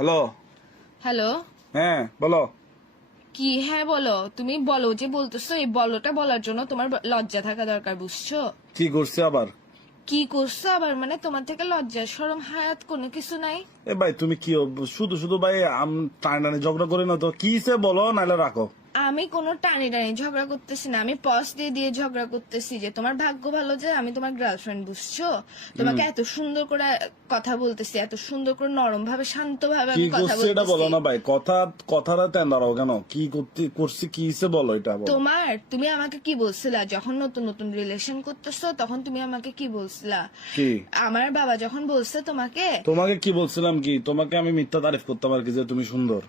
Hello? Hello? হ্যাঁ বলো। কি? হ্যাঁ বলো। তুমি বলো যে বলতেছো এই বলোটা বলার জন্য তোমার লজ্জা থাকা দরকার বুঝছ? কি করছে আবার? কি করছ আবার? মানে তোমার থেকে লজ্জা সরম হায়াত কোনো কিছু নাই? এ ভাই তুমি কি শুধু শুধু ভাই আম টানে টানে ঝগড়া করে না তো। কি সে বলো নাহলে রাখো। আমি কোনো টানি টানি ঝগড়া করতেছি না। আমি পজ দিয়ে দিয়ে ঝগড়া করতেছি যে তোমার ভাগ্য ভালো যে আমি তোমার গার্লফ্রেন্ড বুঝছ? তোমাকে এত সুন্দর করে কথা বলতেছি এত সুন্দর করে নরম ভাবে শান্ত ভাবে আমি কথা করছে এটা বলো না ভাই। কথা কথাটা তেন দাঁড়াও কেন? কি করতে করছি কি বলো এটা বলো। তোমার তুমি আমাকে কি বলছিলা? যখন নতুন নতুন রিলেশন করতেছো তখন তুমি আমাকে কি বলছিলা? কি? আমার বাবা যখন বলছে তোমাকে তোমাকে কি বলছিলাম কি? তোমাকে আমি মিথ্যা তারিফ করতাম আর কি যে তুমি সুন্দর।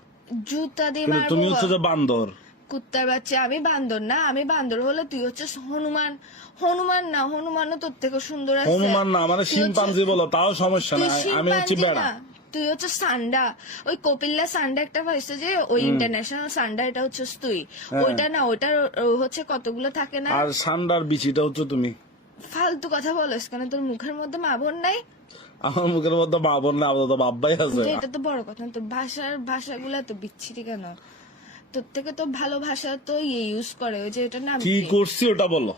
জুতা দিয়ে তুমি হচ্ছে যে বান্দর। কুত্তার বাচ্চা আমি বান্দর না আমি বান্দর হলে তুই হচ্ছে হনুমান। হনুমান না হনুমানও তোর থেকে সুন্দর আছে। হনুমান না মানে শিম্পাঞ্জি বলো তাও সমস্যা নাই আমি হচ্ছে বেড়া। তুই হচ্ছে সান্ডা। ওই কপিল্লা সান্ডা একটা পাইছে যে ওই ইন্টারন্যাশনাল সান্ডা এটা হচ্ছে তুই। ওইটা না ওইটার ও হচ্ছে কতগুলো থাকে না? আর সান্ডার বিচিটা হচ্ছে তুমি। ফালতু কথা বলিস কেন তোর মুখের মধ্যে মা বোন নাই? আমার মুখের মধ্যে মা বোন না আপাতত বাব্বাই আছে। এটা তো বড় কথা না তোর ভাষার ভাষাগুলো তো বিচ্ছিরি কেন? তোর থেকে তো ভালো ভাষা তো ইয়ে ইউজ করে ওই যে এটা নাম কি? করছি ওটা বলো।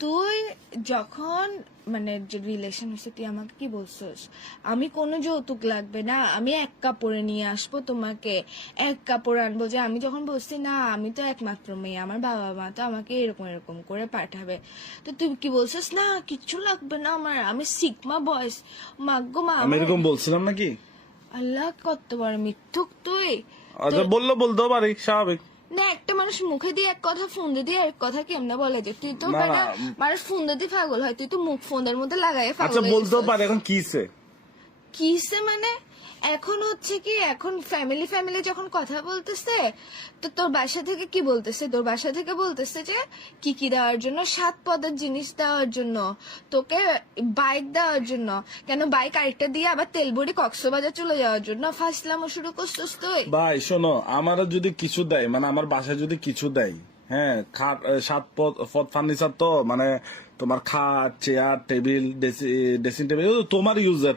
তুই যখন মানে যে রিলেশন হচ্ছে তুই আমাকে কি বলছিস? আমি কোনো যৌতুক লাগবে না আমি এক কাপড়ে নিয়ে আসব তোমাকে এক কাপড় আনব যে আমি যখন বলছি না আমি তো একমাত্র মেয়ে আমার বাবা মা তো আমাকে এরকম এরকম করে পাঠাবে। তো তুই কি বলছিস? না কিচ্ছু লাগবে না আমার আমি সিকমা বয়স মাগ্য মা আমি এরকম বলছিলাম নাকি? আল্লাহ কত বড় মিথ্যুক তুই। আচ্ছা বলল বলতেও পারি স্বাভাবিক। না একটা মানুষ মুখে দিয়ে এক কথা ফোন দিয়ে এক কথা কেমনে বলে যে তুই তো মানে মানুষ ফোন দিয়ে পাগল হয় তুই তো মুখ ফোনের মধ্যে লাগাই পাগল আচ্ছা বলতেও পারে এখন কিসে কিসে মানে? এখন হচ্ছে কি, এখন ফ্যামিলি ফ্যামিলি যখন কথা বলতেছে, তো তোর বাসা থেকে কি বলতেছে? তোর বাসা থেকে বলতেছে যে, কি কি দেওয়ার জন্য? সাত পদের জিনিস দেওয়ার জন্য, তোকে বাইক দেওয়ার জন্য। কেন বাইক আরেকটা দিয়ে আবার তেলবড়ি কক্সবাজার চলে যাওয়ার জন্য? ফার্স্টলামও শুরু করছিস তুই। ভাই, শোনো আমার যদি কিছু দেয় মানে আমার বাসায় যদি কিছু দেয় হ্যাঁ সাত পদ ফার্নিচার তো মানে তোমার খাট চেয়ার টেবিল ড্রেসিং টেবিল তোমার ইউজার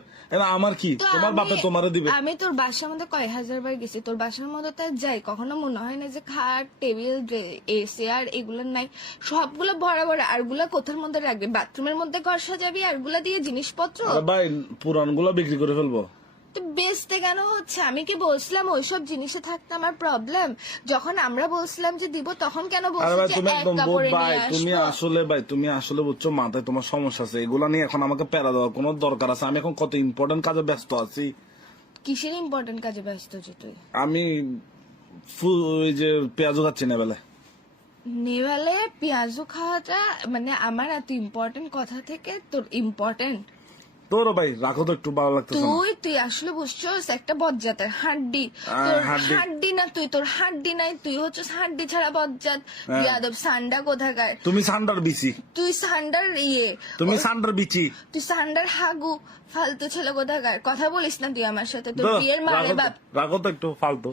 আমার কি? তোমার বাপে তোমারে দিবে। আমি তোর বাসার মধ্যে কয় হাজার বার গেছি? তোর বাসার মধ্যে তো যাই। কখনো মনে হয় না যে খাট টেবিল আর এগুলো নাই। সবগুলো ভরা ভরা আরগুলা কোথার মধ্যে রাখবে? বাথরুমের মধ্যে ঘর সাজাবি আরগুলা দিয়ে জিনিসপত্র? আরে ভাই পুরানগুলো বিক্রি করে ফেলব। তো বেচতে কেন হচ্ছে? আমি কি বলছিলাম ওইসব জিনিসে থাকতে আমার প্রবলেম যখন আমরা বলছিলাম যে দিব তখন কেন আরে বলছি ভাই যে তুমি এক একদম কাপড়ে ভাই তুমি আসব? আসলে ভাই তুমি আসলে বুঝছ মাথায় তোমার সমস্যা আছে। এগুলা নিয়ে এখন আমাকে প্যারা দেওয়ার কোনো দরকার আছে। আমি এখন কত ইম্পর্টেন্ট কাজে ব্যস্ত আছি? কিসের ইম্পর্টেন্ট কাজে ব্যস্ত যে তুই? আমি ফু- ওই যে পেঁয়াজও খাচ্ছি না বেলা নেভালে পেঁয়াজও খাওয়াটা মানে আমার এত ইম্পর্টেন্ট কথা থেকে তোর ইম্পর্টেন্ট তোরও ভাই রাখো তো একটু ভালো লাগতেছে না। তুই তুই আসলে বুঝছস একটা বজ্জাতের হাড্ডি। তোর হাড্ডি। না তুই তোর হাড্ডি নাই তুই হচ্ছিস হাড্ডি ছাড়া বজ্জাত হ্যাঁ। ইয়াদব সান্ডা কোথাকার? তুমি সান্ডার বিচি। তুই সান্ডার ইয়ে। তুমি সান্ডার বিচি। তুই সান্ডার হাগু ফালতু ছেলে কোথাকার? কথা বলিস না তুই আমার সাথে তোর বিয়ের মারে বাপ। রাখো তো একটু ফালতু।